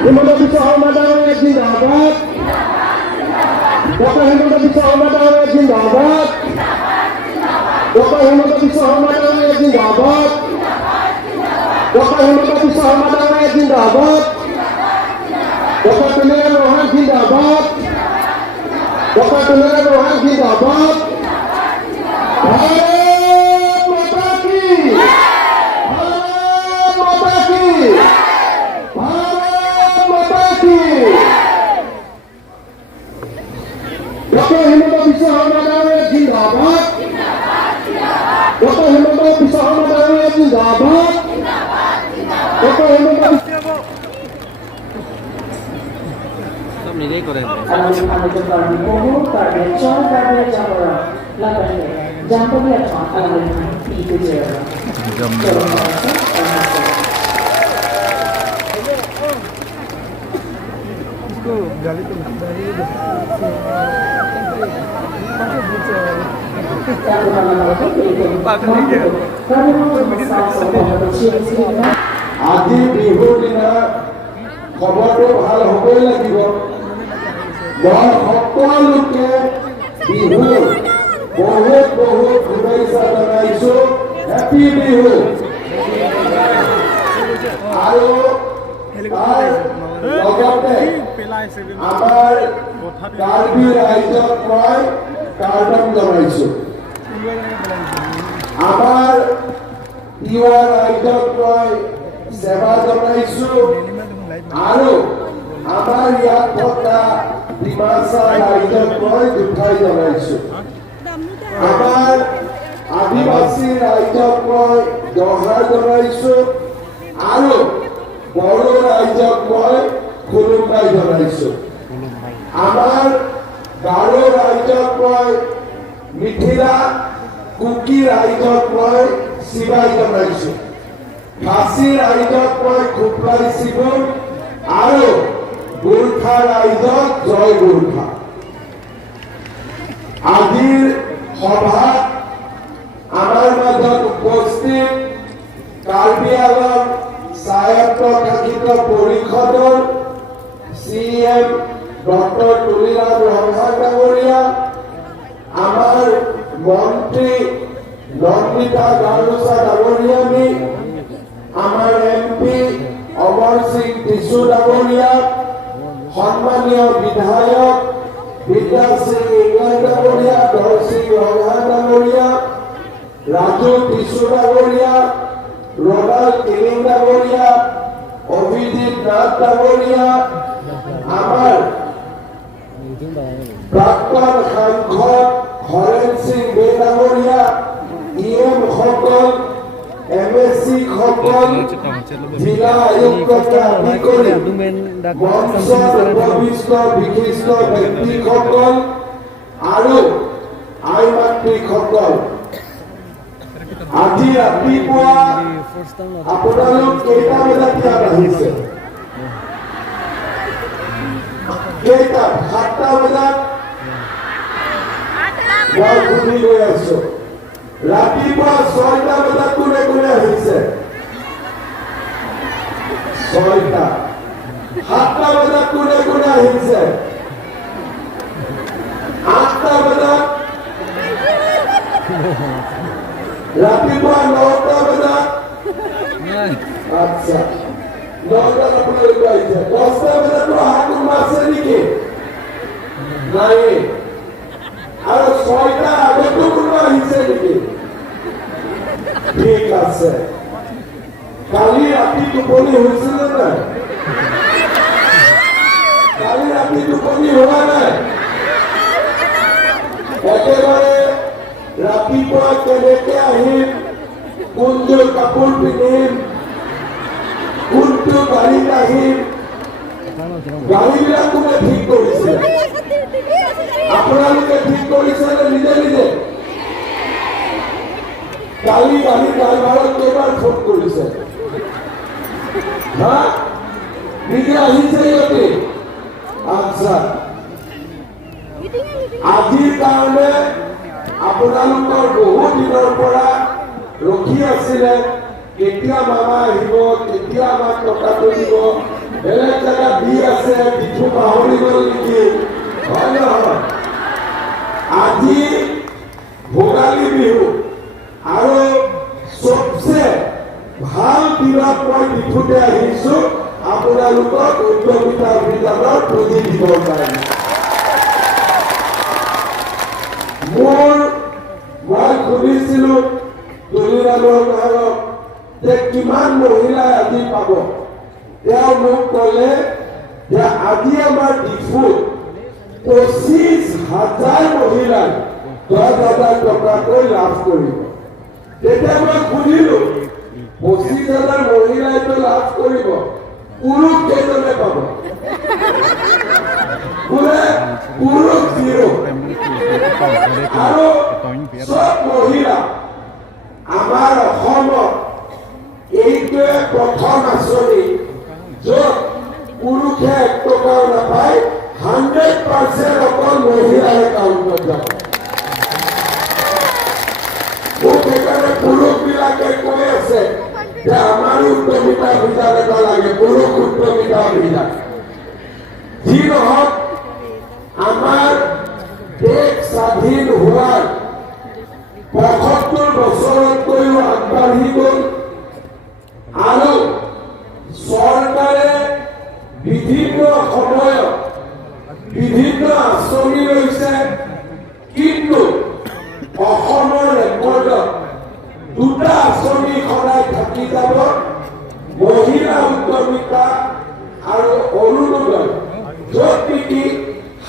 Hemonto Biswa Ahmad Dawud Zindabad. Dr. Hemonto Biswa Ahmad Dawud Zindabad. Dr. Hemonto Biswa Ahmad Dawud Zindabad. Dr. Hemonto Biswa Ahmad Dawud Zindabad. Dr. Tunera Rohan Zindabad. Dr. Tunera Rohan Zindabad. Bharat Mata Ki. Bharat Mata Ki. Bharat Mata Ki. Dr. Hemonto Biswa Ahmad Dawud Zindabad. Dr. Hemonto Biswa Ahmad Dawud Zindabad. Dr. Hemonto নিজেই করে আজি বিহুৰ দিনা খবৰটো ভাল হ'বই লাগিব। মই সকলোকে বিহুৰ বহুত বহুত শুভেচ্ছা জনাইছো। হেপী বিহু। আৰু তাৰ লগতে আমাৰ কাৰ্বি ৰাইজক মই কাৰ্ডন জনাইছো। আমাৰ তিৱা ৰাইজক মই সেৱা জনাইছো। আৰু আমাৰ ইয়াত থকা ডিমাচা ৰাইজক মই দুখাই জনাইছো। আমাৰ আদিবাসী ৰাইজক মই দোহাৰ জনাইছো। আৰু বড়ো ৰাইজক মই খুলুমবাই জনাইছো। আমাৰ গাৰো ৰাইজক মই মিথিলা, কুকি ৰাইজক মই শিৱাই জনাইছো। খাচী ৰাইজক মই খুপলাই শিৱন আৰু গোৰ্খা ৰাইজক জয় গোৰ্খা। আজিৰ সভাত আমাৰ মাজত উপস্থিত কাৰ্বি আংলং স্বায়ত্তশাসিত পৰিষদৰ CM ডক্টৰ তুলিৰাম ৰংহান ডাঙৰীয়া, আমাৰ মন্ত্ৰী নন্দিতা গালোচা ডাঙৰীয়ানী, আমাৰ MP অমৰ সিং টিছু ডাঙৰীয়া, সন্মানীয় বিধায়ক বিদ্যা সিং ইংলেণ্ড ডাঙৰীয়া, ধৰ সিং ৰংহান ডাঙৰীয়া, ৰাজু টিছু ডাঙৰীয়া, ৰনাল্ড কিলিং ডাঙৰীয়া, অভিজিৎ নাথ ডাঙৰীয়া, আমাৰ প্ৰাক্তন সাংসদ হৰেণ সিং বে ডাঙৰীয়া, EM সকল, MSc সকল, জিলা আয়ুক্তকে আদি কৰি মঞ্চত উপবিষ্ট বিশিষ্ট ব্যক্তিসকল আৰু আই মাতৃসকল, আজি ৰাতিপুৱা আপোনালোক কেইটা বজাত ইয়াত আহিছে? কেইটা? 7টা বজাত? মই সুধি গৈ আছো। ৰাতিপুৱা 6টা বজাত কোনে কোনে আহিছে? 6টা। 7টা বজাত কোনে কোনে আহিছে? 8টা বজাত? ৰাতিপুৱা 9টা বজাত? আচ্ছা, 9টাত আপোনালোক আহিছে। 10টা বজাতো অহা কোনোবা আছে নেকি? নাই। আৰু 6টাৰ আগতো কোনোবা আহিছে নেকি? ঠিক আছে। কালি ৰাতি টোপনি হৈছিল নাই? কালি ৰাতি টোপনি হোৱা নাই? একেবাৰে ৰাতিপুৱা কেনেকে আহিম, কোনযোৰ কাপোৰ পিন্ধিম, কোনটো গাড়ীত আহিম, গাড়ীবিলাক কোনে ঠিক কৰিছে? আপোনালোকে ঠিক কৰিছে নে নিজে নিজে? কালি গাড়ী ড্ৰাইভাৰক কেইবাৰ ফোন কৰিছে? নিজে আহিছে ইহঁতে? আচ্ছা আজিৰ কাৰণে আপোনালোকৰ বহু দিনৰ পৰা ৰখি আছিলে কেতিয়া মামা আহিব কেতিয়া আমাক টকাটো দিব বেলেগ জেগাত দি আছে বিঠু পাহৰি গ'ল নেকি হয় নহয় আজি ভোগালী বিহু আৰু সবচে ভাল দিনত মই বিঠুতে আহিছো আপোনালোকক উদ্যমিতা অভিযানৰ পুঁজি দিবৰ কাৰণে মই শুনিছিলো দলিলালৰ গাঁৱত যে কিমান মহিলাই আজি পাব তেওঁ মোক ক'লে যে আজি আমাৰ ডিফুত 25,000 মহিলাই 10,000 টকাকৈ লাভ কৰিব তেতিয়া মই সুধিলো 25,000 মহিলাইতো লাভ কৰিব পুৰুষ কেইজনে পাব বোলে পুৰুষ 0 আৰু সব মহিলা আমাৰ অসমত এইটোৱে প্ৰথম আঁচনি য'ত পুৰুষে 1 টকাও নাপায় 100% অকল মহিলাৰ একাউণ্টত যাব মোক সেইকাৰণে পুৰুষবিলাকে কৈ আছে যে আমাৰ উদ্যমিতা অভিযান এটা লাগে পুৰুষ উদ্যমিতা অভিযান যি নহওক আমাৰ দেশ স্বাধীন হোৱাৰ 75 বছৰতকৈও আগবাঢ়ি গ'ল আৰু চৰকাৰে বিভিন্ন সময়ত বিভিন্ন আঁচনি লৈছে কিন্তু অসমৰ ৰেকৰ্ডত দুটা আঁচনি সদায় থাকি যাব মহিলা উদ্যমিতা আৰু অৰুণোদয় য'ত নেকি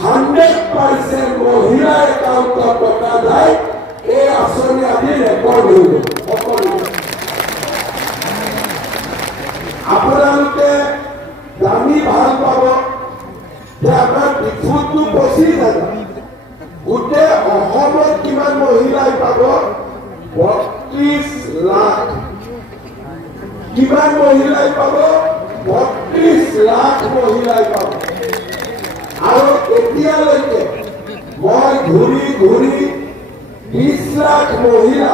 100% মহিলাৰ একাউণ্টত টকা যায় এই আঁচনি আজি ৰেকৰ্ড হৈ গ'ল সকলো আপোনালোকে জানি ভাল পাব যে আমাৰ ডিফুটো 25,000 গোটেই অসমত কিমান মহিলাই পাব 32 লাখ কিমান মহিলাই পাব 32 লাখ মহিলাই পাব আৰু এতিয়ালৈকে মই ঘূৰি ঘূৰি 20 লাখ মহিলা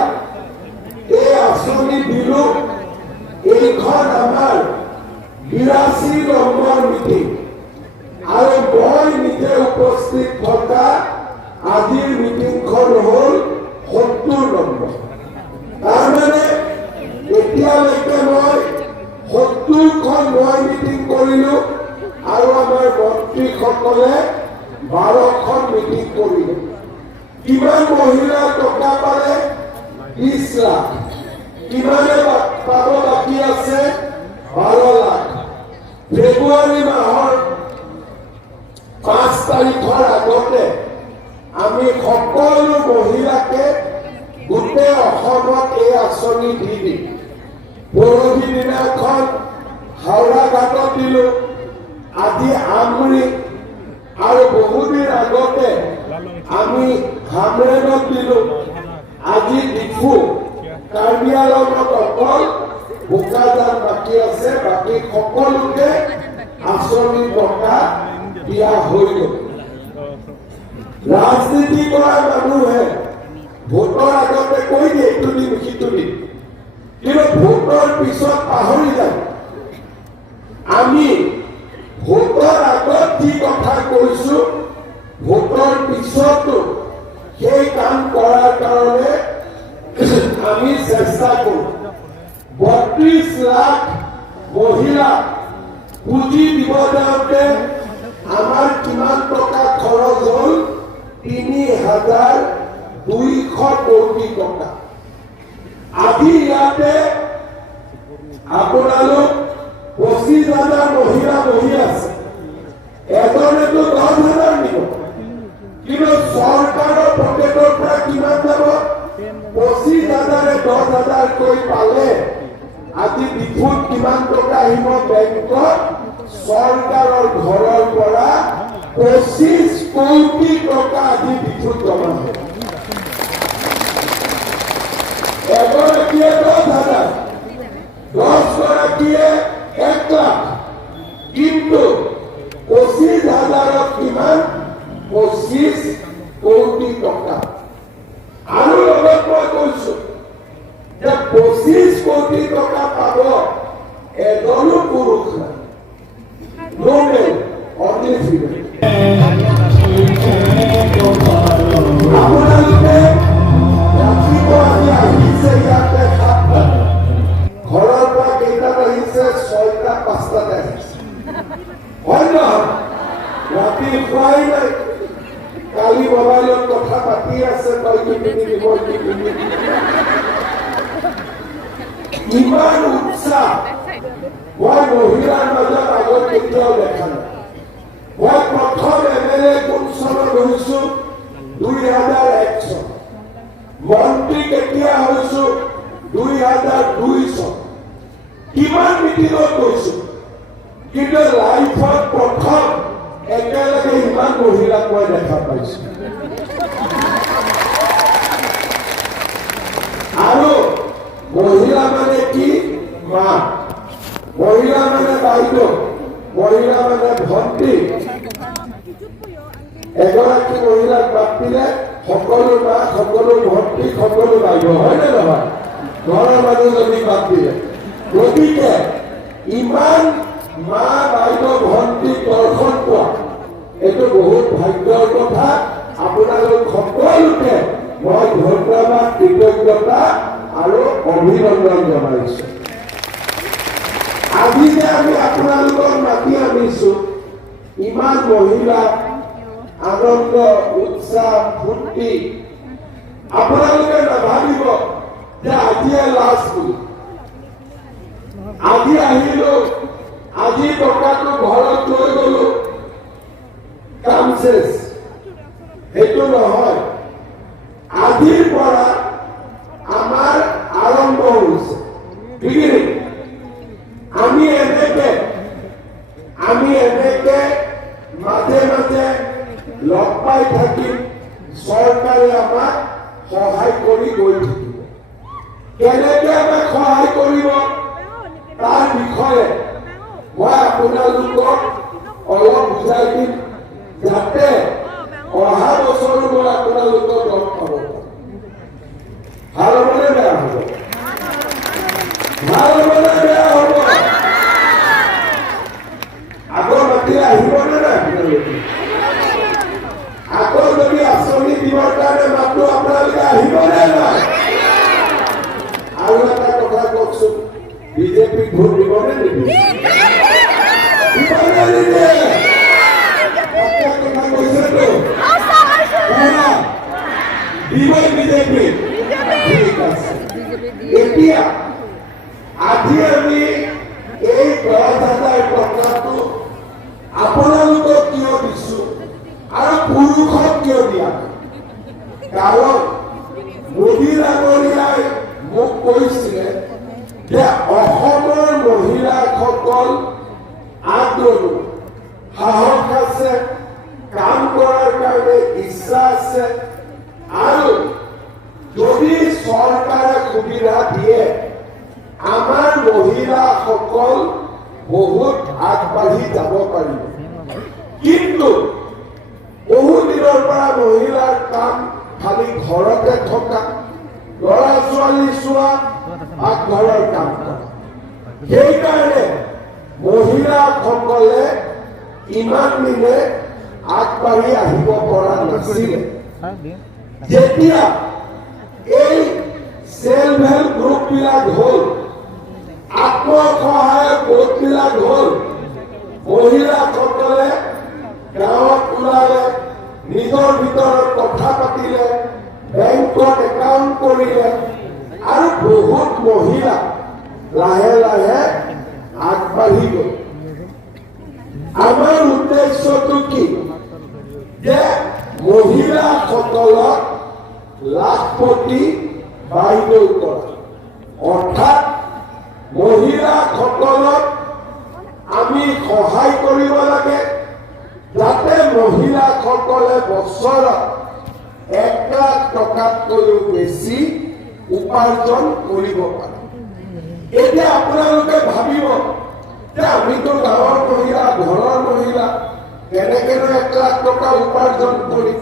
এই আঁচনি দিলো এইখন আমাৰ 82 নম্বৰ মিটিং আৰু মই নিজে উপস্থিত থকা আজিৰ মিটিংখন হ'ল 70 নম্বৰ তাৰমানে এতিয়ালৈকে মই 70খন মই মিটিং কৰিলো আৰু আমাৰ মন্ত্ৰীসকলে 12খন মিটিং কৰিলে কিমান মহিলা টকা পালে 20 লাখ কিমানে পাব বাকী আছে 12 লাখ ফেব্ৰুৱাৰী মাহৰ 5 তাৰিখৰ আগতে আমি সকলো মহিলাকে গোটেই অসমত এই আঁচনি দি দিম পৰহি দিনাখন হাওৰা ঘাটত দিলো আজি আমৰি আৰু বহুদিন আগতে আমি হামৰেনত দিলো আজি ডিফু কাৰ্বি আংলঙত অকল বোকাজান বাকী আছে বাকী সকলোকে আঁচনি টকা দিয়া হৈ গ'ল ৰাজনীতি কৰা মানুহে ভোটৰ আগতে কৈ দিয়ে ইটো দিম সিটো দিম কিন্তু ভোটৰ পিছত পাহৰি যায় আমি ভোটৰ আগত যি কথা কৈছো ভোটৰ পিছতো সেই কাম কৰাৰ কাৰণে আমি চেষ্টা কৰো 32 লাখ মহিলা পুঁজি দিব যাওঁতে আমাৰ কিমান টকা খৰচ হ'ল 3,200 কোটি টকা আজি ইয়াতে আপোনালোক 25,000 মহিলা বহি আছে এজনেতো 10,000 দিব কিন্তু চৰকাৰৰ পকেটৰ পৰা কিমান যাব 25,000 10,000 কৈ পালে আজি ডিফুত কিমান টকা আহিব বেংকত চৰকাৰৰ ঘৰৰ পৰা 25 কোটি টকা আজি ডিফুত জমা হ'ব এগৰাকীয়ে 10,000 10 গৰাকীয়ে 1 লাখ কিন্তু 25,000 ৰাতি খোৱাই নাই, কালি মোবাইলত কথা পাতি আছে, তই কি পিন্ধিবি মই কি পিন্ধিম। ইমান উৎসাহ মই মহিলাৰ মাজত আগত কেতিয়াও দেখা নাই। মই প্ৰথম MLA কোন চনত হৈছো 2001 চন, মন্ত্ৰী কেতিয়া হৈছো 2002 চন। কিমান মিটিঙত গৈছো, কিন্তু লাইফত প্ৰথম একেলগে ইমান মহিলাক মই দেখা পাইছো। আৰু মহিলা মানে কি? মা, মহিলা মানে বাইদেউ, মহিলা মানে ভণ্টি। এগৰাকী মহিলাক মাতিলে সকলো মা, সকলো ভণ্টি, সকলো বাইদেউ, হয় নে নহয়? ঘৰৰ মানুহজনী মাতিলে। গতিকে ইমান মা, বাইদেউ, ভণ্টি দৰ্শন পোৱা এইটো বহুত ভাগ্যৰ কথা। আপোনালোক সকলোকে মই ধন্যবাদ, কৃতজ্ঞতা আৰু অভিনন্দন জনাইছো। আজি যে আমি আপোনালোকক মাতি আনিছো, ইমান মহিলা, আনন্দ, উৎসাহ, ফূৰ্তি, আপোনালোকে নাভাবিব যে আজিয়ে লাষ্ট বুলি। আজি আহিলো, আজি টকাটো ঘৰত লৈ গলো, কাম শেষ, সেইটো নহয়। আজিৰ পৰা আমাৰ আৰম্ভ হৈছে বিগিনি। আমি এনেকে মাজে মাজে লগ পাই থাকিম, চৰকাৰে আমাক সহায় কৰি গৈ থাকিব। কেনেকে আমাক সহায় কৰিব তাৰ বিষয়ে মই আপোনালোকক অলপ বুজাই দিম, যাতে অহা বছৰো মই আপোনালোকক লগ পাব পাৰোঁ। ভাল হ'বনে বেয়া হ'ব? ভাল হ'বনে বেয়া হ'ব? আগৰ মাতিলে আহিবনে নাই আপোনালোকে? আকৌ যদি আঁচনি দিবৰ কাৰণে মাতো, আপোনালোকে আহিবনে নাই? আৰু এটা কথা কওকচোন, বিজেপিক ভোট দিবনে নিদিয়ে? দিবনে নিদিয়ে? কথা কৈছেতো দিব বিজেপি। ঠিক আছে, এতিয়া আজি আমি এই 10,000 টকাটো আপোনালোকক কিয় দিছো আৰু পুৰুষক কিয় দিয়া? কাৰণ মোদী ডাঙৰীয়াই মোক কৈছিলে যে অসমৰ মহিলাসকল আগ্ৰহী, সাহস আছে, কাম কৰাৰ কাৰণে ইচ্ছা আছে, আৰু যদি চৰকাৰে সুবিধা দিয়ে আমাৰ মহিলাসকল বহুত আগবাঢ়ি যাব পাৰিব। কিন্তু বহু দিনৰ পৰা মহিলাৰ কাম খালি ঘৰতে থকা, ল'ৰা ছোৱালী চোৱা, পাকঘৰৰ কাম কৰা। সেইকাৰণে মহিলাসকলে ইমান দিনে আগবাঢ়ি আহিব পৰা নাছিলে। যেতিয়া এই সেলফ হেল্প গ্ৰুপ বিলাক হ'ল, আত্মসহায়ক গোট বিলাক হ'ল, মহিলাসকলে গাঁৱত ওলালে, নিজৰ ভিতৰত কথা পাতিলে, বেংকত একাউণ্ট কৰিলে, আৰু বহুত মহিলা লাহে লাহে আগবাঢ়ি গ'ল। আমাৰ উদ্দেশ্যটো কি? যে মহিলাসকলক লাখপতি বাইদেউ কৰা, অৰ্থাৎ মহিলাসকলক আমি সহায় কৰিব লাগে, যাতে মহিলাসকলে বছৰত 1 লাখ টকাতকৈও বেছি উপাৰ্জন কৰিব পাৰে। এতিয়া আপোনালোকে ভাবিব যে আমিতো গাঁৱৰ মহিলা, ঘৰৰ মহিলা, কেনেকেনো 1 লাখ টকা উপাৰ্জন কৰিম।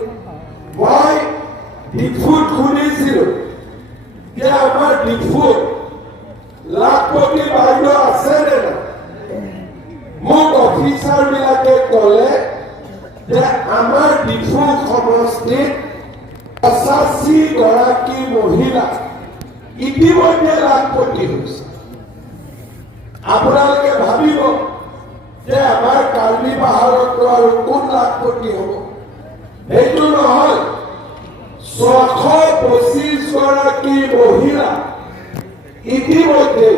মই ডিফুত শুনিছিলো যে আমাৰ ডিফুত লাখপতি বাইদেউ আছে নে নাই? মোক অফিচাৰ বিলাকে ক'লে যে আমাৰ ডিফু সমষ্টিত 85 গৰাকী মহিলা ইতিমধ্যে লাখপতি হৈছে। আপোনালোকে ভাবিব যে আমাৰ কাৰ্বি পাহাৰততো আৰু কোন লাখপতি হ'ব সেইটো নহয় 625 গৰাকী মহিলা ইতিমধ্যে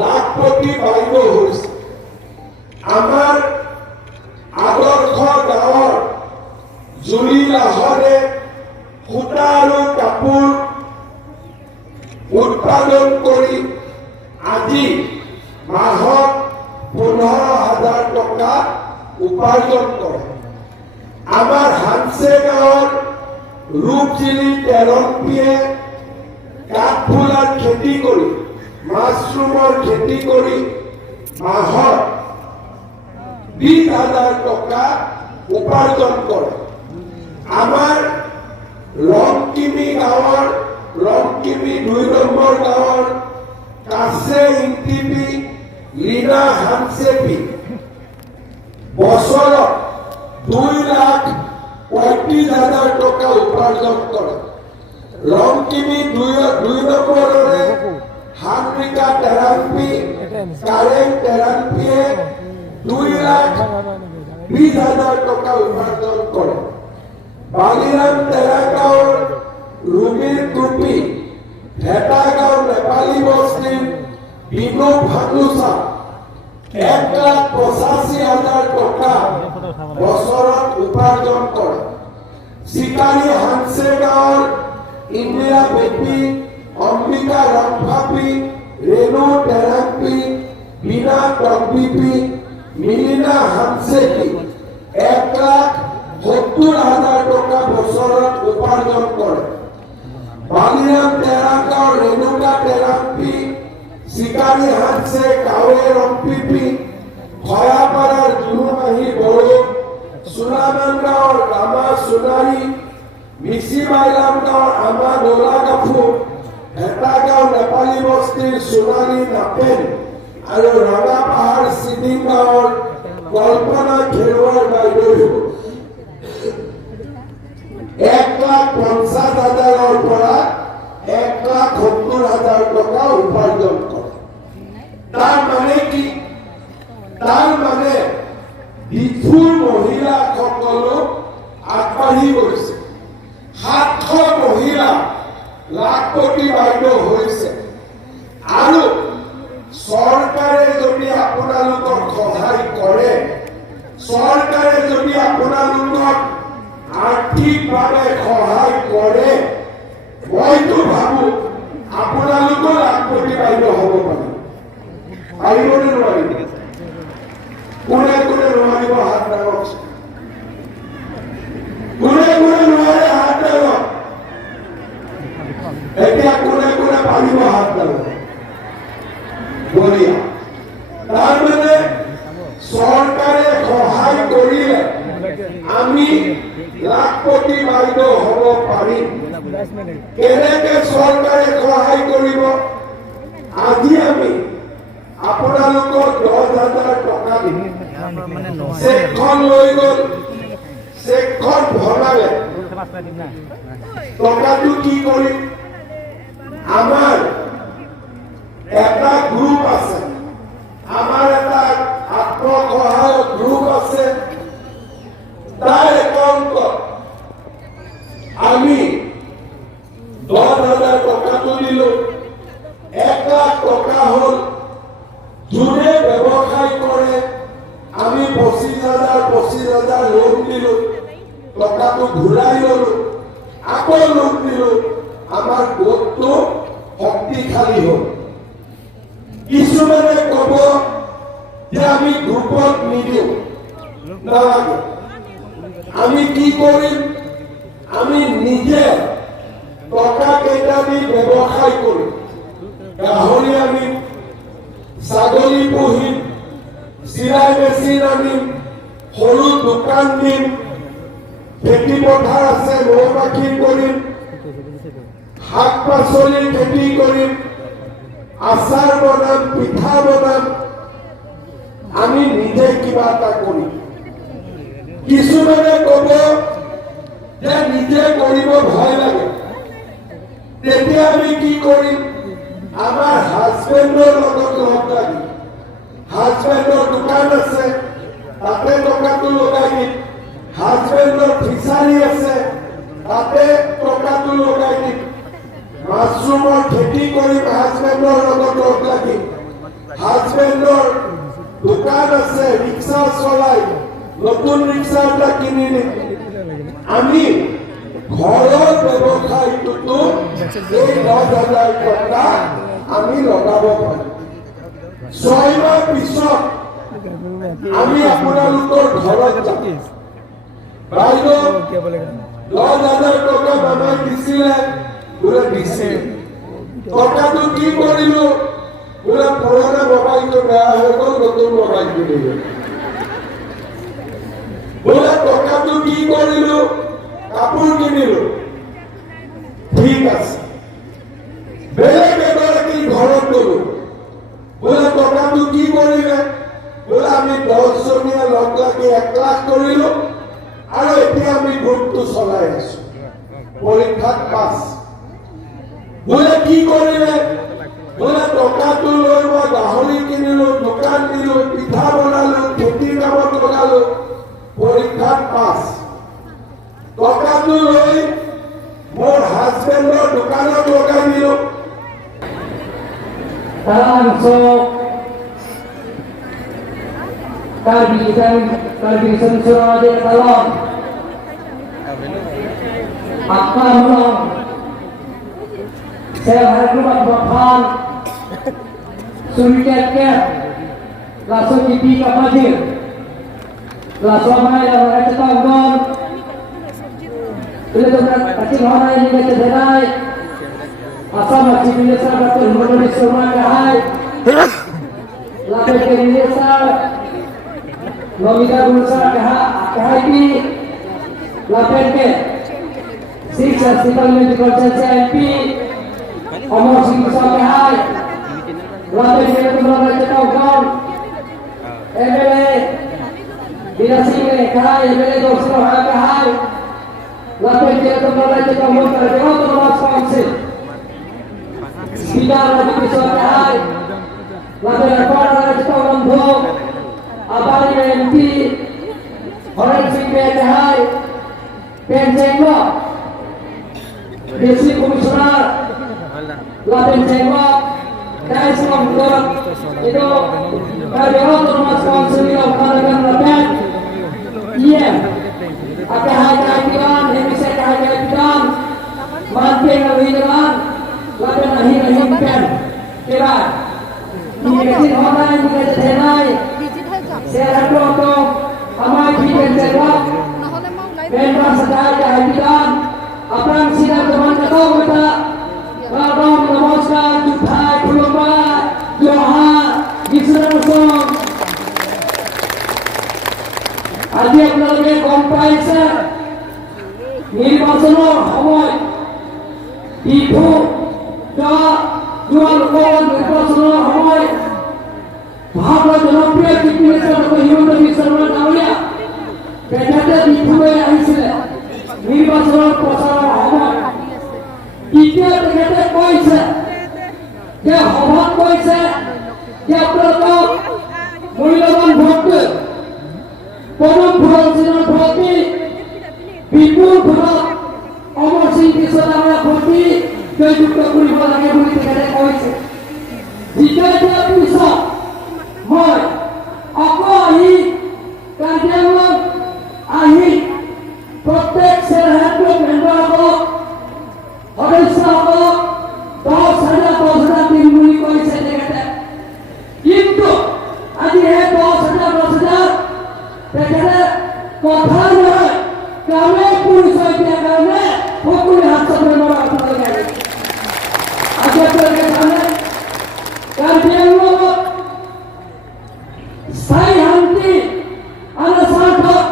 লাখপতি বাইদেউ হৈছে আমাৰ আদৰ্শ গাঁৱৰ জুলি লাহৰে সূতা আৰু কাপোৰ উৎপাদন কৰি আজি মাহত 15,000 টকা উপাৰ্জন কৰে আমাৰ হানছে গাঁৱৰ ৰূপজিলি তেৰম্পীয়ে কাঠফুলাৰ খেতি কৰি মাছৰুমৰ খেতি কৰি মাহত 20,000 টকা উপাৰ্জন কৰে আমাৰ ৰংকিমি গাঁৱৰ ৰংকিমি 2 নম্বৰ গাঁৱৰ কাছে ইনটিপি লীনা হানছেপি বছৰত 2,35,000 টকা উপাৰ্জন কৰে ৰংকিমি 2 নম্বৰৰে হানৰিকা তেৰাম্পি কাৰেং তেৰাম্পিয়ে 2,20,000 টকা উপাৰ্জন কৰে বালিৰাম তেৰাগাঁৱৰ ৰুমিৰ টুপি ভেটাগাঁও নেপালী বস্তিৰ বিনু ভানুচা 1,85,000 টকা বছৰত উপাৰ্জন কৰে চিকাৰী হানছে গাঁৱৰ ইন্দিৰা বেপী অম্বিকা ৰংভাপী ৰেণু তেৰাম্পি বীণা টকবিপি মিলিনা হানছেপি 1,70,000 টকা বছৰত উপাৰ্জন কৰে বালিৰাম তেৰাগাঁও ৰেণুকা তেৰাম্পি চিকাৰী হানছে গাঁৱে ৰম্পিপি খয়াপাৰাৰ জুনুমাহী বড়ো চুনামান গাঁৱৰ ৰামা সোণাৰী মিচি বাইলাম গাঁৱৰ আমা দৌলা কাফু ভেটাগাঁও নেপালী বস্তিৰ সোণালী নাপেন আৰু ৰঙা পাহাৰ চিডিং গাঁৱৰ কল্পনা খেৰুৱাৰ বাইদেউ 1,50,000 পৰা 1,70,000 টকা উপাৰ্জন কৰে তাৰ মানে কি তাৰ মানে বিফুৰ মহিলাসকলো আগবাঢ়ি গৈছে 700 মহিলা লাখপতি বাইদেউ হৈছে আৰু চৰকাৰে যদি আপোনালোকক সহায় কৰে চৰকাৰে যদি আপোনালোকক আৰ্থিকভাৱে সহায় কৰে মইতো ভাবো আপোনালোকৰ লাখপতি বাইদেউ হ'ব পাৰিব নে নোৱাৰিব কোনে কোনে নোৱাৰিব হাত দাঙক কোনে কোনে নোৱাৰে হাত দাঙক এতিয়া কোনে কোনে পাৰিব হাত দাঙক বঢ়িয়া তাৰমানে চৰকাৰে সহায় কৰিলে আমি লাখপতি বাইদেউ হ'ব পাৰিম কেনেকে চৰকাৰে সহায় কৰিব আজি আমি আপোনালোকক 10,000 টকা দিম চেকখন লৈ গ'ল চেকখন ভৰালে টকাটো কি কৰিম আমাৰ এটা গ্ৰুপ আছে আমাৰ এটা আত্মসহায়ক গ্ৰুপ আছে তাৰ একাউণ্টত আমি 10,000 টকাটো দিলো 1,00,000 টকা হ'ল যোনে ব্যৱসায় কৰে আমি 25,000 লোন দিলো টকাটো ঘূৰাই ললো আকৌ লোন দিলো আমাৰ গোটটো শক্তিশালী হ'ল কিছুমানে ক'ব যে আমি গ্ৰুপত নিদিওঁ নালাগে আমি কি কৰিম আমি নিজে টকা কেইটা দি ব্যৱসায় কৰিম গাহৰি আনিম ছাগলী পুহিম চিলাই মেচিন আনিম সৰু দোকান দিম খেতি পথাৰ আছে মৌ মাখি কৰিম শাক পাচলিৰ খেতি কৰিম আচাৰ বনাম পিঠা বনাম আমি নিজে কিবা এটা কৰিম কিছুমানে ক'ব যে নিজে কৰিব ভয় লাগে তেতিয়া আমি কি কৰিম আমাৰ হাজবেণ্ডৰ লগত লগ লাগি হাজবেণ্ডৰ দোকান আছে তাতে টকাটো লগাই দিম হাজবেণ্ডৰ ফিচাৰী আছে তাতে টকাটো লগাই দিম মাছৰুমৰ খেতি কৰিম হাজবেণ্ডৰ লগত লগ লাগি হাজবেণ্ডৰ দোকান আছে ৰিক্সা চলাই নতুন ৰিক্সা এটা কিনি দিম আমি ঘৰৰ ব্যৱসায়টোতো এই 10,000 টকা আমি লগাব পাৰিম 6 মাহ পিছত আমি আপোনালোকৰ ঘৰত যাম বাইদেউ 10,000 টকা মামাই দিছিলে বোলে দিছিল টকাটো কি কৰিলো বোলে পুৰণা মোবাইলটো বেয়া হৈ গ'ল নতুন মোবাইল কিনিলো বোলে টকাটো কি কৰিলো কাপোৰ কিনিলো ঠিক আছে বেলেগ এগৰাকী ঘৰত গলো বোলে টকাটো কি কৰিলে বোলে আমি 10 জনীয়া লগ লাগি 1 লাখ কৰিলো আৰু এতিয়া আমি গ্ৰুপটো চলাই আছো পৰীক্ষাত পাছ বোলে কি কৰিলে বোলে টকাটো লৈ মই গাহৰি কিনিলো দোকান দিলো পিঠা বনালো খেতি কামত লগালো পৰীক্ষাত পাছ টকাটো লৈ মোৰ হাজবেণ্ডৰ দোকানত লগাই দিলো Kalbisan surah dia talon apa mulong saya harap lupa bapak surikat langsung di kapajir langsung mai yang ada tahun bila tu kacil orang yang kita cedai asal masih biasa betul menurut semua kahai lapor ke biasa Nomita Gulsara KHIP Lapen ke 6 Hospital Medical Science MP Omor Singh Besar KHI Lapen ke Tumor Raja Taukan MLA Bina Singh KHI MLA Dorsino KHI Lapen ke Tumor Raja Taukan Kerajaan Tumor Council Bina Raja Besar KHI Lapen ke Raja Taukan Bhok Abang MP Orang Singh KHI Penjengwa Desi Komisioner Laten Jengwa Kais Mangkut itu Karyawan Ormas Council of Karagan Laten iya KHI Indonesia KHI Mantin Alwijalan Laten Ahin Pen kira ini kecil orang yang kita jenai saya untuk amai bikin jawab memang sedaya kehadiran apa yang sudah teman tahu kita kalau memuaskan jutai kulumba doa diseramusong ada yang lagi komplainsa নিৰ্বাচনৰ সময় Bihu jual kawan নিৰ্বাচনৰ সময় ভাৰতৰ জনপ্ৰিয় chief minister doctor Himanta Biswa Sarma ডাঙৰীয়া তেখেতে বিহুৱে আহিছিলে নিৰ্বাচনৰ প্ৰচাৰৰ সময় এতিয়া তেখেতে কৈছে যে সভাত কৈছে যে আপোনালোকক মূল্যৱান ভোটটো পদম ফুলৰ ভোটী বিপুল ভোটত অমৰ সিং কৃষ্ণ ডাঙৰীয়া ভোটী জয়যুক্ত কৰিব লাগে বুলি তেখেতে কৈছে যেতিয়া পিছত মই আকৌ আহি কাৰ্যালয়ত আহি প্ৰত্যেক চেয়াৰহেডক মেম্বাৰসকলক সদস্যসকলক 10,000 দিম বুলি কৈছে তেখেতে কিন্তু আজি সেই 10,000 তেখেতে কথা নহয় কামে পৰিচয় দিয়াৰ কাৰণে সকলোৱে হাত চাপৰি মৰা আপোনালোকে আজি আপোনালোকে জানে কাৰ্যালয়ত স্থায়ী শান্তি আৰু স্বাৰ্থত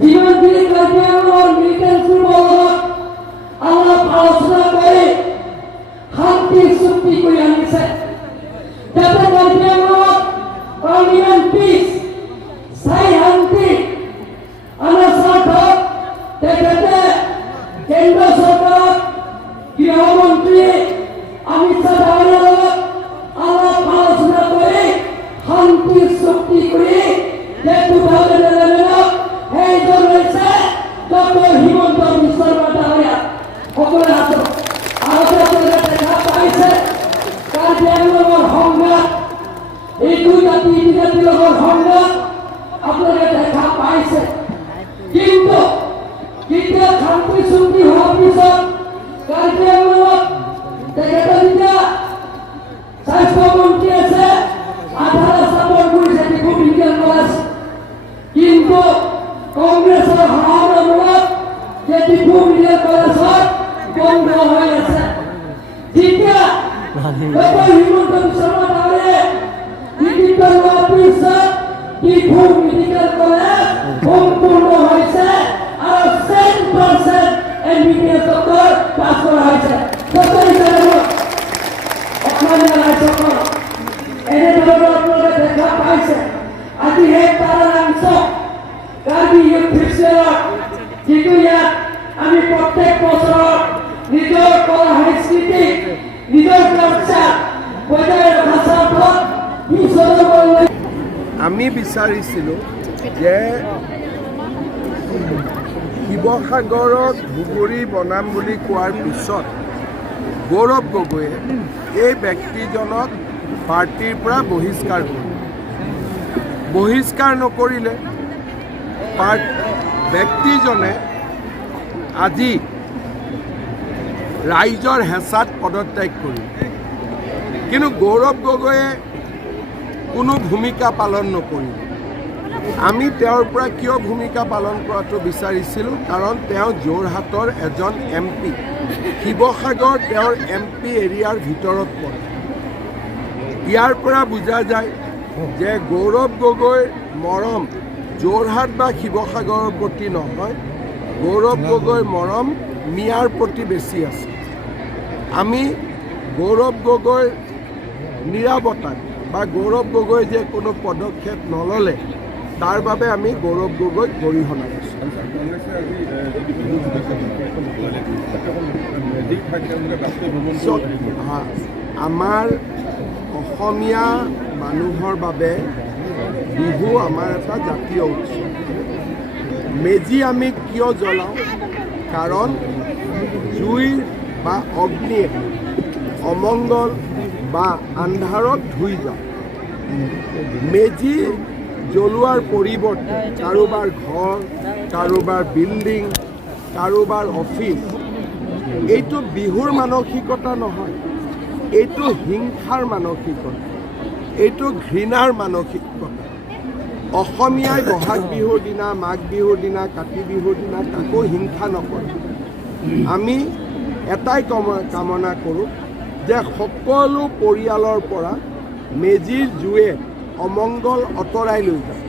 যিমানখিনি কাৰ্যালয়ৰ মিলিটেঞ্চৰ লগত অলপ আলোচনা কৰি শান্তি চুক্তি কৰি আনিছে যাতে কাৰ্যালয়ত পাৰ্লিয়ামেণ্ট পিছ স্থায়ী শান্তি আৰু স্বাৰ্থত তেখেতে কেন্দ্ৰ চৰকাৰত গৃহমন্ত্ৰী অমিত শ্বাহ ডাঙৰীয়াৰ লগত অলপ আলোচনা কৰি তাহলে জেনে নিল এইজন হৈছে ডক্টৰ হিমন্ত বিশ্ব শৰ্মা ডাঙৰীয়া। সকলোৱে হাতত আগতে আপোনালোকে দেখা পাইছে কাৰ্বি আংলঙৰ সংঘাত, এই দুই জাতি জাতিৰ লগত সংঘাত আপোনালোকে দেখা পাইছে। কিন্তু কেতিয়া শান্তি চুক্তি হোৱাৰ পিছত কাৰ্বি আংলঙত তেখেতে যেতিয়া স্বাস্থ্য মন্ত্ৰী আছে আধা ৰাস্তা বন্ধ কৰিছে ডিব্ৰু মেডিকেল কলেজ। কিন্তু কংগ্ৰেছৰ সহায়ত যে ডিব্ৰু মেডিকেল কলেজত বন্ধ হৈ আছে। যেতিয়া ডক্টৰ হিমন্ত বিশ্ব শৰ্মা ডাঙৰীয়াই নেতৃত্ব লোৱাৰ পিছত ডিব্ৰু মেডিকেল কলেজ সম্পূৰ্ণ হৈছে আৰু 100% MBBS ডক্টৰ পাছ কৰা হৈছে। ডক্টৰ হিচাপে অসমীয়া ৰাজ্যখন এনেধৰণৰ আপোনালোকে দেখা পাইছে। আজি সেই তাৰাংশ কাৰ্বি ইউথ ফেষ্টিভেলত যিটো ইয়াত আমি প্ৰত্যেক বছৰ নিজৰ কলা সংস্কৃতি নিজৰ চৰ্চা বজাই ৰখা স্বাৰ্থত আমি বিচাৰিছিলোঁ যে শিৱসাগৰত ধুবুৰী বনাম বুলি কোৱাৰ পিছত গৌৰৱ গগৈয়ে এই ব্যক্তিজনক পাৰ্টিৰ পৰা বহিষ্কাৰ কৰিব। বহিষ্কাৰ নকৰিলে ব্যক্তিজনে আজি ৰাইজৰ হেঁচাত পদত্যাগ কৰিলে। কিন্তু গৌৰৱ গগৈয়ে কোনো ভূমিকা পালন নকৰিলে। আমি তেওঁৰ পৰা কিয় ভূমিকা পালন কৰাটো বিচাৰিছিলোঁ, কাৰণ তেওঁ যোৰহাটৰ এজন MP, শিৱসাগৰ তেওঁৰ MP এৰিয়াৰ ভিতৰত পৰে। ইয়াৰ পৰা বুজা যায় যে গৌৰৱ গগৈৰ মৰম যোৰহাট বা শিৱসাগৰৰ প্ৰতি নহয়, গৌৰৱ গগৈৰ মৰম মিয়াৰ প্ৰতি বেছি আছে। আমি গৌৰৱ গগৈৰ নিৰাপত্তাত বা গৌৰৱ গগৈ যে কোনো পদক্ষেপ নল'লে তাৰ বাবে আমি গৌৰৱ গগৈক গৰিহণা দিছোঁ। আমাৰ অসমীয়া মানুহৰ বাবে বিহু আমাৰ এটা জাতীয় উৎসৱ। মেজি আমি কিয় জ্বলাওঁ? কাৰণ জুই বা অগ্নিয়ে অমংগল বা আন্ধাৰত ধুই যাওঁ। মেজি জ্বলোৱাৰ পৰিৱৰ্তে কাৰোবাৰ ঘৰ, কাৰোবাৰ বিল্ডিং, কাৰোবাৰ অফিচ, এইটো বিহুৰ মানসিকতা নহয়, এইটো হিংসাৰ মানসিকতা, এইটো ঘৃণাৰ মানসিকতা। অসমীয়াই বহাগ বিহুৰ দিনা, মাঘ বিহুৰ দিনা, কাতি বিহুৰ দিনা কাকো হিংসা নকৰে। আমি এটাই কামনা কৰোঁ যে সকলো পৰিয়ালৰ পৰা মেজিৰ জুয়ে অমংগল আঁতৰাই লৈ যায়।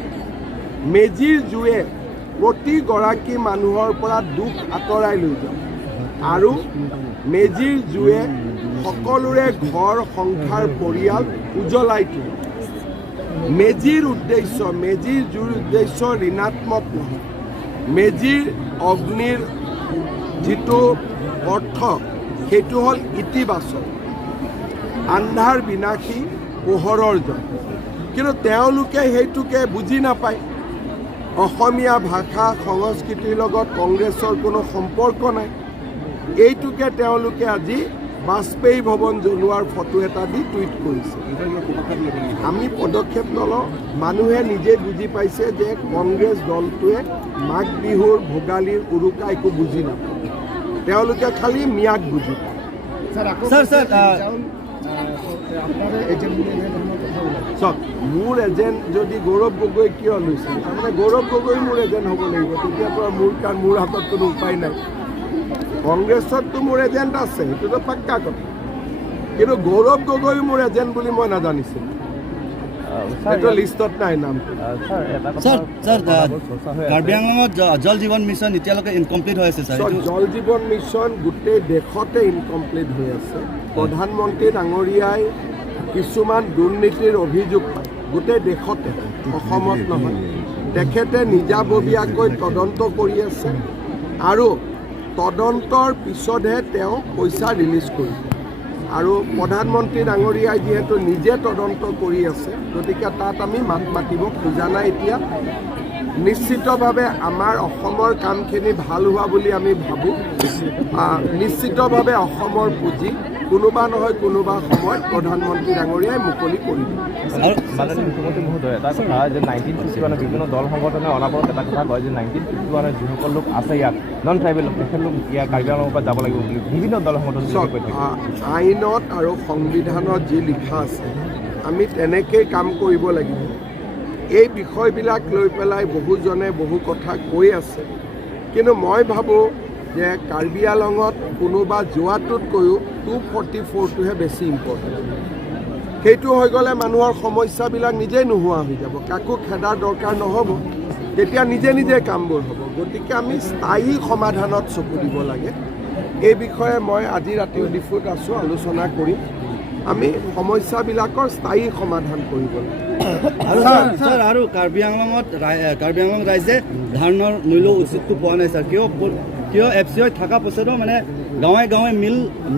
মেজিৰ জুয়ে প্ৰতিগৰাকী মানুহৰ পৰা দুখ আঁতৰাই লৈ যায় আৰু মেজিৰ জুয়ে সকলোৰে ঘৰ সংসাৰ পৰিয়াল উজ্বলাই তোলে। মেজিৰ উদ্দেশ্য, মেজিৰ জুইৰ উদ্দেশ্য ঋণাত্মক নহয়। মেজিৰ অগ্নিৰ যিটো অৰ্থ সেইটো হ'ল ইতিবাচক। আন্ধাৰ বিনাশী পোহৰৰ জয়। কিন্তু তেওঁলোকে সেইটোকে বুজি নাপায়। অসমীয়া ভাষা সংস্কৃতিৰ লগত কংগ্ৰেছৰ কোনো সম্পৰ্ক নাই। এইটোকে তেওঁলোকে আজি বাজপেয়ী ভৱন জ্বলোৱাৰ ফটো এটা দি টুইট কৰিছে। আমি পদক্ষেপ নলওঁ। মানুহে নিজে বুজি পাইছে যে কংগ্ৰেছ দলটোৱে মাঘ বিহুৰ ভোগালীৰ উৰুকা একো বুজি নাপায়। তেওঁলোকে খালি মিয়াক বুজি পায়। চাওক, মোৰ এজেণ্ট যদি গৌৰৱ গগৈ কিয় লৈছে, তাৰমানে গৌৰৱ গগৈ মোৰ এজেণ্ট হ'ব লাগিব। তেতিয়াতো মোৰ হাতত কোনো উপায় নাই। কংগ্ৰেছততো মোৰ এজেণ্ট আছে, সেইটোতো পাক্কা কথা। কিন্তু গৌৰৱ গগৈ মোৰ এজেণ্ট বুলি মই নাজানিছিলোঁ। সেইটো লিষ্টত নাই নামটো। কাৰ্বি আংলঙত জল জীৱন মিছন এতিয়ালৈকে ইনকমপ্লিট হৈ আছে। জল জীৱন মিছন গোটেই দেশতে ইনকমপ্লিট হৈ আছে। প্ৰধানমন্ত্ৰী ডাঙৰীয়াই কিছুমান দুৰ্নীতিৰ অভিযোগ পায় গোটেই দেশতে, অসমত নহয়। তেখেতে নিজাববীয়াকৈ তদন্ত কৰি আছে আৰু তদন্তৰ পিছতহে তেওঁ পইচা ৰিলিজ কৰিব। আৰু প্ৰধানমন্ত্ৰী ডাঙৰীয়াই যিহেতু নিজে তদন্ত কৰি আছে, গতিকে তাত আমি মাত মাতিব খোজা নাই এতিয়া। নিশ্চিতভাৱে আমাৰ অসমৰ কামখিনি ভাল হোৱা বুলি আমি ভাবোঁ। নিশ্চিতভাৱে অসমৰ পুঁজি কোনোবা নহয় কোনোবা সময়ত প্ৰধানমন্ত্ৰী ডাঙৰীয়াই মুকলি কৰিব। মাননীয় মুখ্যমন্ত্ৰী মহোদয়, এটা কথা যে 1951 বিভিন্ন দল সংগঠনে অনাবৰত এটা কথা কয় যে 1951 যিসকল লোক আছে ইয়াত নন ট্ৰাইবেল লোক তেখেতলোক ইয়াৰ কাৰ্বি আংলঙৰ পৰা যাব লাগিব বুলি বিভিন্ন দল সংগঠন আইনত আৰু সংবিধানত যি লিখা আছে আমি তেনেকেই কাম কৰিব লাগিব। এই বিষয়বিলাক লৈ পেলাই বহুজনে বহু কথা কৈ আছে, কিন্তু মই ভাবোঁ যে কাৰ্বি আংলঙত কোনোবা যোৱাটোতকৈও 244টোহে বেছি ইম্পৰ্টেণ্ট। সেইটো হৈ গ'লে মানুহৰ সমস্যাবিলাক নিজেই নোহোৱা হৈ যাব, কাকো খেদাৰ দৰকাৰ নহ'ব, তেতিয়া নিজে নিজে কামবোৰ হ'ব। গতিকে আমি স্থায়ী সমাধানত চকু দিব লাগে। এই বিষয়ে মই আজি ৰাতিও ডিফুত আছোঁ, আলোচনা কৰিম। আমি সমস্যাবিলাকৰ স্থায়ী সমাধান কৰিব লাগে। স্যাৰ আৰু কাৰ্বি আংলং ৰাইজে ধানৰ মূল্য উচিতটো পোৱা নাই স্যাৰ। কিয় FCI থকা পাছতো মানে গাঁৱে গাঁৱে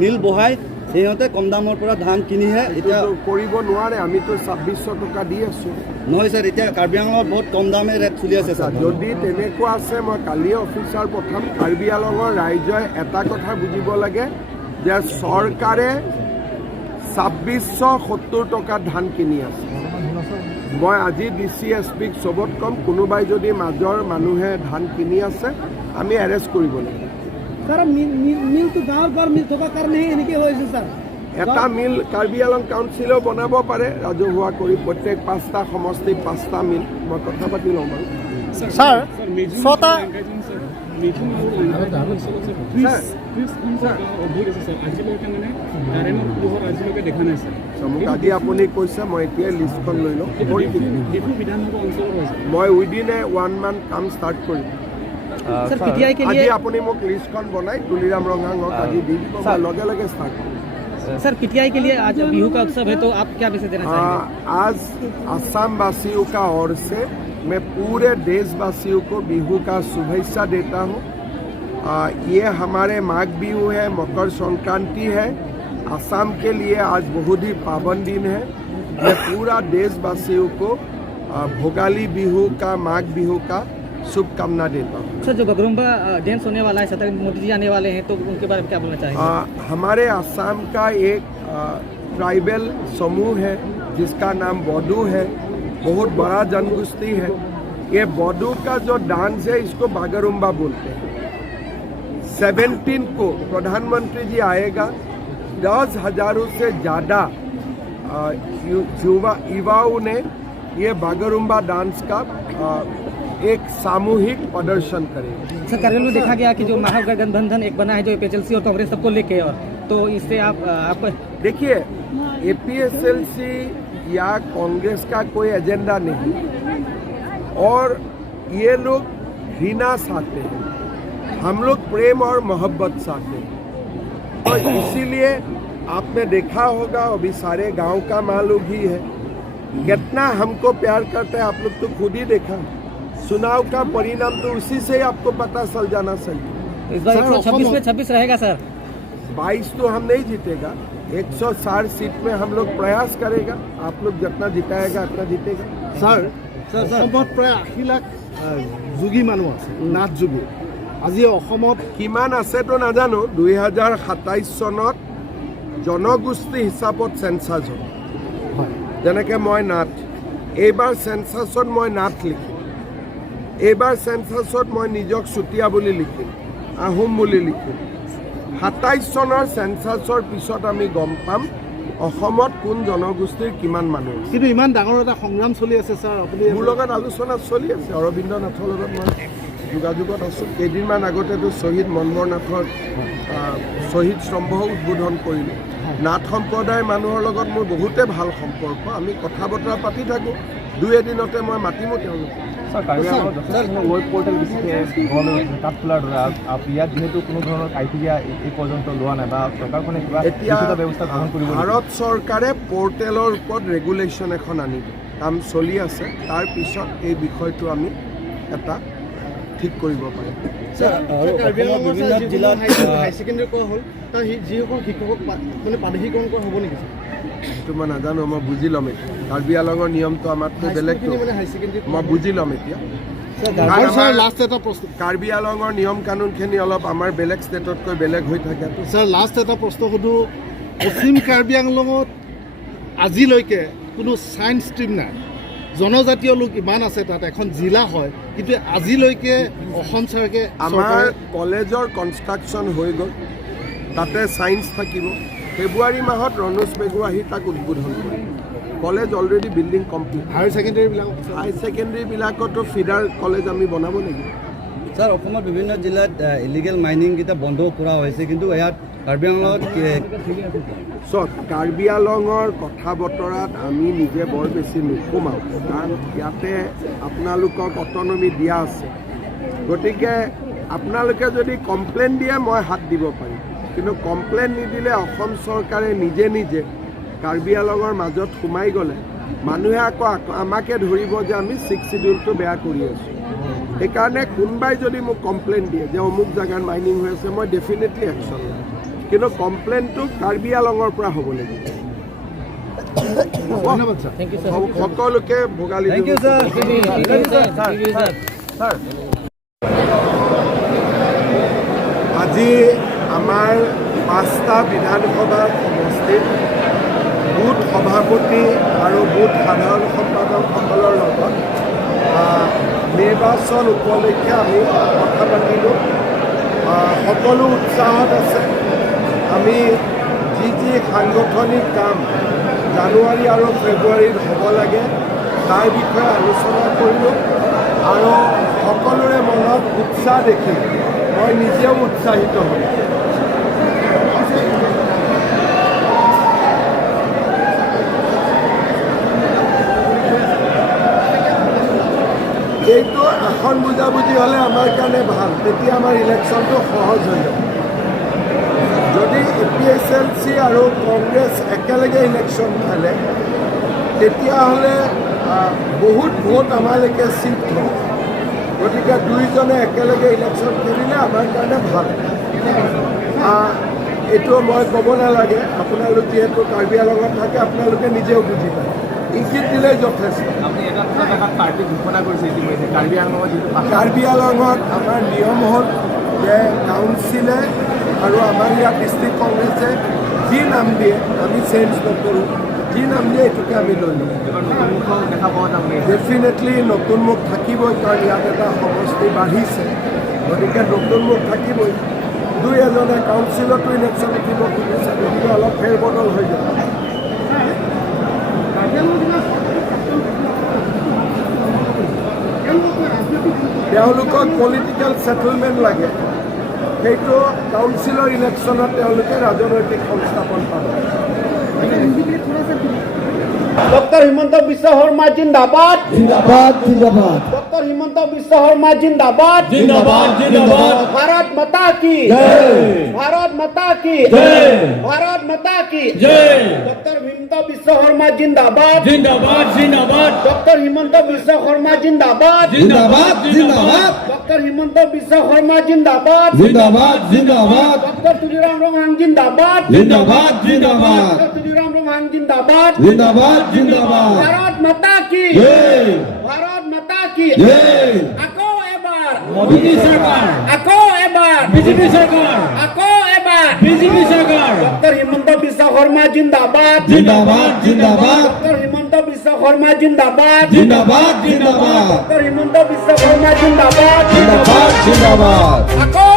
মিল বহাই সিহঁতে কম দামৰ পৰা ধান কিনিহে এতিয়া কৰিব নোৱাৰে। আমিতো 2600 টকা দি আছোঁ। নহয় স্যাৰ, এতিয়া কাৰ্বি আংলঙত বহুত কম দামে ৰেট চলি আছে স্যাৰ। যদি তেনেকুৱা আছে মই কালিয়ে অফিচাৰ পঠাম। কাৰ্বি আংলঙৰ ৰাইজে এটা কথা বুজিব লাগে যে চৰকাৰে 2670 টকাত ধান কিনি আছে। মই আজি DCSPক চবত কম, কোনোবাই যদি মাজৰ মানুহে ধান কিনি আছে আমি এৰেষ্ট কৰিব লাগিব। এটা মিল কাৰ্বি আংলং কাউন্সিলেও বনাব পাৰে ৰাজহুৱা কৰি, প্ৰত্যেক 5টা সমষ্টিত 5টা মিল। মই কথা পাতি লওঁ বাৰু। স্যার ছটা মোক আজি আপুনি কৈছে, মই এতিয়াই লিষ্টখন লৈ লওঁ। মই উইদিন এ 1 মান্থ কাম ষ্টাৰ্ট কৰিম। सर पीटीआई के আজি लिए আপুনি মোক লিষ্টখন বনাই তুলিৰাম ৰঙাঙক আজি দি দিব, মই লগে লগে ষ্টাৰ্ট কৰিম। सर पीटीआई के लिए आज बिहू का उत्सव है, तो आप क्या मैसेज देना चाहेंगे? आज असम वासियों का ओर से मैं पूरे देशवासियों को बिहू का शुभेच्छा देता हूँ। ये हमारे माघ बिहू है, मकर संक्रांति है। असम के लिए आज बहुत ही पावन दिन है। मैं पूरा देशवासियों को भोगाली बिहू का, माघ बिहू का शुभकामना देता हूँ। सर जो बगरुम्बा डांस होने वाला है, सत्तर मोदी जी आने वाले हैं, तो उनके बारे में क्या बोलना चाहेंगे? हमारे असम का एक ट्राइबल समूह है जिसका नाम बोडो है, बहुत बड़ा जनगोष्ठी है। ये बोडो का जो डांस है इसको बागरुम्बा बोलते हैं। 17 को प्रधानमंत्री जी आएगा, 10,000 से ज़्यादा युवाओं ने ये बागरुम्बा डांस का एक सामूहिक प्रदर्शन करेगा। सर कार्यालय में देखा गया कि जो महागठबंधन एक बना है, जो APSLC और कांग्रेस सबको लेके, और तो इससे आप देखिए APSLC या कांग्रेस का कोई एजेंडा नहीं, और ये लोग घृणा चाहते हैं, हम लोग प्रेम और मोहब्बत चाहते हैं। और इसीलिए आपने देखा होगा अभी सारे गांव का मालूम ही है कितना हमको प्यार करते हैं। आप लोग तो खुद ही देखा, चुनाव का परिणाम तो उसी से आपको पता चल जाना चाहिए। इस बार 126 में 26 रहेगा सर। 22 तो हम नहीं जीतेगा, 160 सीट में हम लोग प्रयास करेगा। आप लोग जितना जिताएगा उतना जीतेगा। স্যার অসমত প্ৰায় 80 লাখ যোগী মানুহ আছে, নাথ যোগী। আজি অসমত কিমান আছে তো নাজানো। 2027 চনত জনগোষ্ঠী হিচাপত চেঞ্চাছ হ'ব। যেনেকৈ মই নাথ, এইবাৰ চেঞ্চাছত মই নাথ লিখিম। এইবাৰ চেঞ্চাছত মই নিজক চুতীয়া বুলি লিখিম, আহোম বুলি লিখিম। 27 চনৰ চেঞ্চাছৰ পিছত আমি গম পাম অসমত কোন জনগোষ্ঠীৰ কিমান মানুহ আছে। কিন্তু ইমান ডাঙৰ এটা সংগ্ৰাম চলি আছে স্যাৰ, আপুনি মোৰ লগত আলোচনা চলি আছে। অৰবিন্দ নাথৰ লগত মই যোগাযোগত আছোঁ। কেইদিনমান আগতেতো শ্বহীদ মনমৰ নাথৰ শ্বহীদ স্তম্ভও উদ্বোধন কৰিলোঁ। নাথ সম্প্ৰদায়ৰ মানুহৰ লগত মোৰ বহুতে ভাল সম্পৰ্ক, আমি কথা বতৰা পাতি থাকোঁ। 2 এদিনতে মই মাতিমো তেওঁলোকক। স্যাৰ কাৰ্বি আংলঙত যথেষ্ট ৱেব পৰ্টেল বেছিকৈ তাত খোলাৰ দৰে ইয়াত যিহেতু কোনো ধৰণৰ ক্ৰাইটেৰিয়া এই পৰ্যন্ত লোৱা নাই বা চৰকাৰখনে কিবা এতিয়া ব্যৱস্থা গ্ৰহণ কৰিব ভাৰত চৰকাৰে পৰ্টেলৰ ওপৰত ৰেগুলেশ্যন এখন আনিব, কাম চলি আছে। তাৰপিছত এই বিষয়টো আমি এটা ঠিক কৰিব পাৰিম। কাৰ্বি আংলঙৰ বিভিন্ন জিলাত হাই ছেকেণ্ডেৰী কৰা হ'ল, তাৰ যিসকল শিক্ষকক মানে প্ৰাদেশিকৰণ কৰা হ'ব নেকি? সেইটো মই নাজানো, মই বুজি ল'ম এতিয়া। কাৰ্বি আংলঙৰ নিয়মটো আমাতকৈ বেলেগটো মানে হাই ছেকেণ্ডেৰী মই বুজি ল'ম এতিয়া। আৰু ছাৰ লাষ্ট এটা প্ৰশ্ন কাৰ্বি আলঙৰ নিয়ম কানুনখিনি অলপ আমাৰ বেলেগ ষ্টেটতকৈ বেলেগ হৈ থাকে। ছাৰ লাষ্ট এটা প্ৰশ্ন সোধোঁ, পশ্চিম কাৰ্বি আংলঙত আজিলৈকে কোনো ছায়েন্স ষ্ট্ৰীম নাই। জনজাতীয় লোক ইমান আছে, তাত এখন জিলা হয়, কিন্তু আজিলৈকে অসম চৰকাৰে আমাৰ কলেজৰ কনষ্ট্ৰাকশ্যন হৈ গ'ল, তাতে ছায়েন্স থাকিব। ফেব্ৰুৱাৰী মাহত ৰণোজ পেগু আহি তাক উদ্বোধন কৰিব। College already building complete. Higher ছেকেণ্ডেৰীবিলাকতো ফিডাৰ কলেজ আমি বনাব লাগিব। ছাৰ, অসমৰ বিভিন্ন জিলাত ইলিগেল মাইনিংকেইটা বন্ধ কৰা হৈছে, কিন্তু ইয়াত কাৰ্বি আংলঙত চব কাৰ্বি আলঙৰ কথা বতৰাত আমি নিজে বৰ বেছি নোসোমাওঁ, কাৰণ ইয়াতে আপোনালোকক অটনমি দিয়া আছে। গতিকে আপোনালোকে যদি কমপ্লেইন দিয়ে মই হাত দিব পাৰিম, কিন্তু কমপ্লেইন নিদিলে অসম চৰকাৰে নিজে নিজে কাৰ্বি আলঙৰ মাজত সোমাই গ'লে মানুহে আকৌ আমাকে ধৰিব যে আমি 6 শিডিউলটো বেয়া কৰি আছোঁ। সেইকাৰণে কোনোবাই যদি মোক কমপ্লেইন দিয়ে যে অমুক জেগাত মাইনিং হৈ আছে, মই ডেফিনেটলি একশ্যন ল'ম, কিন্তু কমপ্লেইনটো কাৰ্বি আলঙৰ পৰা হ'ব লাগিব। ধন্যবাদ ছাৰ। সকলোকে ভোগালী থেংক ইউ ছাৰ। আজি আমাৰ 5টা বিধানসভা সমষ্টিত বুথ সভাপতি আৰু বুথ সাধাৰণ সম্পাদকসকলৰ লগত নিৰ্বাচন উপলক্ষে আমি কথা পাতিলোঁ। সকলো উৎসাহত আছে। আমি যি সাংগঠনিক কাম জানুৱাৰী আৰু ফেব্ৰুৱাৰীত হ'ব লাগে তাৰ বিষয়ে আলোচনা কৰিলোঁ, আৰু সকলোৰে মনত উৎসাহ দেখি মই নিজেও উৎসাহিত হ'লোঁ। এইটো আসন বুজাবুজি হ'লে আমাৰ কাৰণে ভাল, তেতিয়া আমাৰ ইলেকশ্যনটো সহজ হৈ যাব। যদি APSLC আৰু কংগ্ৰেছ একেলগে ইলেকশ্যন খেলে, তেতিয়াহ'লে বহুত ভোট আমালৈকে চিট হ'ব। গতিকে দুইজনে একেলগে ইলেকশ্যন খেলিলে আমাৰ কাৰণে ভাল। এইটো মই ক'ব নালাগে, আপোনালোক যিহেতু কাৰ্বি আলঙত থাকে আপোনালোকে নিজেও বুজি পায়। ইংগিত দিলেই যথেষ্ট। কাৰ্বি আলঙত আমাৰ নিয়ম হ'ল যে কাউন্সিলে আৰু আমাৰ ইয়াত ডিষ্ট্ৰিক্ট কংগ্ৰেছে যি নাম দিয়ে আমি চেঞ্জ নকৰোঁ, যি নাম দিয়ে এইটোকে আমি লৈ লওঁ। ডেফিনেটলি নতুন মুখ থাকিবই, কাৰণ ইয়াত এটা সমষ্টি বাঢ়িছে, গতিকে নতুন মুখ থাকিবই। দুই এজনে কাউন্সিলতো ইলেকশ্যন উঠিব খুজিছে, গতিকে অলপ ফেৰবদল হৈ যাব। তেওঁলোকক পলিটিকেল ছেটেলমেণ্ট লাগে, সেইটো কাউন্সিলৰ ইলেকশ্যনত তেওঁলোকে ৰাজনৈতিক সংস্থাপন পাব। ডক্টৰ হিমন্ত বিশ্ব শৰ্মা জিন্দাবাদ। জিন্দাবাদ জিন্দাবাদ। ডক্টৰ হিমন্ত বিশ্ব শৰ্মা জিন্দাবাদ। জিন্দাবাদ জিন্দাবাদ। ভাৰত মাতা কি জয়। ভাৰত মাতা কি জয়। ভাৰত মাতা কি জয়। ডক্টৰ হিমন্ত বিশ্ব শৰ্মা জিন্দাবাদ। জিন্দাবাদ জিন্দাবাদ। ডক্টৰ হিমন্ত বিশ্ব শৰ্মা জিন্দাবাদ। জিন্দাবাদ জিন্দাবাদ। ডক্টৰ হিমন্ত বিশ্ব শৰ্মা জিন্দাবাদ। জিন্দাবাদ জিন্দাবাদ। ডক্টৰ তুলিৰাম ৰঙাং জিন্দাবাদ। জিন্দাবাদ জিন্দাবাদ। ডক্টৰ তুলিৰাম ৰঙাং জিন্দাবাদ। জিন্দাবাদ জিন্দাবাদ। ভাৰত মাতা কি জয়। ভাৰত মাতা কি জয়। আকৌ এবাৰ মোদী চৰকাৰ। আকৌ এবাৰ বিজেপি চৰকাৰ। আকৌ এবাৰ বিজেপি চৰকাৰ। ডক্টৰ হিমন্ত বিশ্ব শৰ্মা জিন্দাবাদ। জিন্দাবাদ জিন্দাবাদ। ডক্টৰ হিমন্ত বিশ্ব শৰ্মা জিন্দাবাদ। জিন্দাবাদ জিন্দাবাদ। ডক্টৰ হিমন্ত বিশ্ব শৰ্মা জিন্দাবাদ। জিন্দাবাদ জিন্দাবাদ। আকৌ